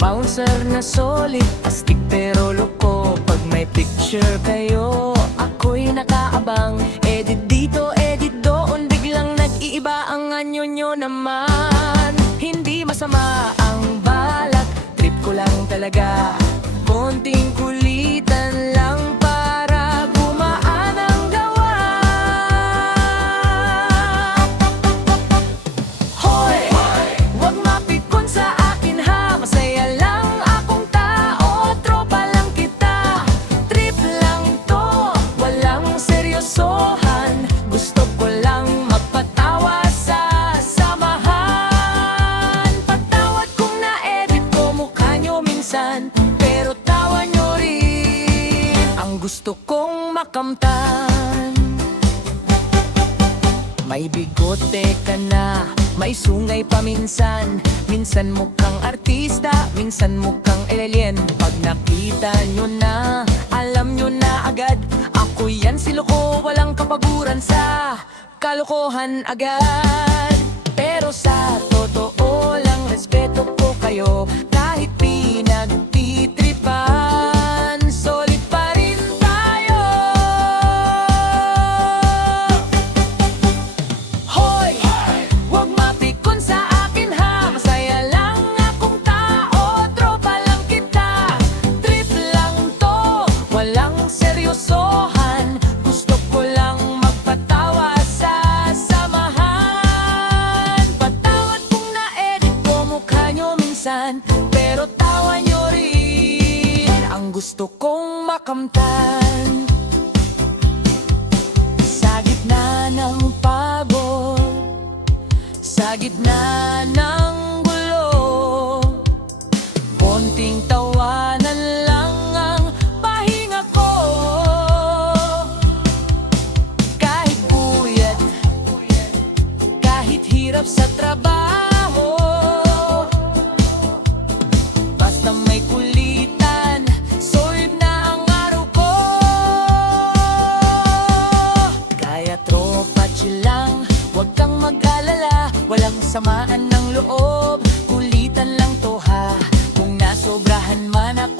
bouncer na solid, astig pero loko. Pag may picture kayo, ako'y nakaabang. Edit dito, edit doon, biglang nag-iiba ang anyo nyo naman. Hindi masama ang balak, trip ko lang talaga. Konting kulitan lang para gumaan ang gawa. Hoy! Huwag mapikon sa akin ha, masaya lang akong tao, tropa lang kita. Trip lang to, walang seryosohan, gusto ko lang magpatawa sa samahan. Patawad kung na-edit ko mukha nyo minsan, pero tawa nyo rin ang gusto kong makamtan. May bigote ka na, may sungay pa minsan. Minsan mukhang artista, minsan mukhang alien. Pag nakita nyo na, alam nyo na agad, ako yan si Loko, walang kapaguran sa kalokohan agad. Pero sa totoo lang, respeto ko kayo. Kahit pinagtitripan, solid pa rin tayo. Hoy! Huwag mapikon sa akin ha, masaya lang akong tao, tropa lang kita. Trip lang to, walang seryosohan, gusto ko lang magpatawa sa samahan. Patawad kung na-edit ko mukha nyo minsan, pero tawa nyo rin ang gusto kong makamtan. Sa gitna ng pagod, sa gitna ng gulo, konting tawanan lang ang pahinga ko. Kahit puyat, kahit hirap sa trabaho, basta may kulitan, solid na ang araw ko. Kaya tropa, chill lang, huwag kang mag-alala, walang samaan ng loob, kulitan lang to ha. Kung nasobrahan man ako,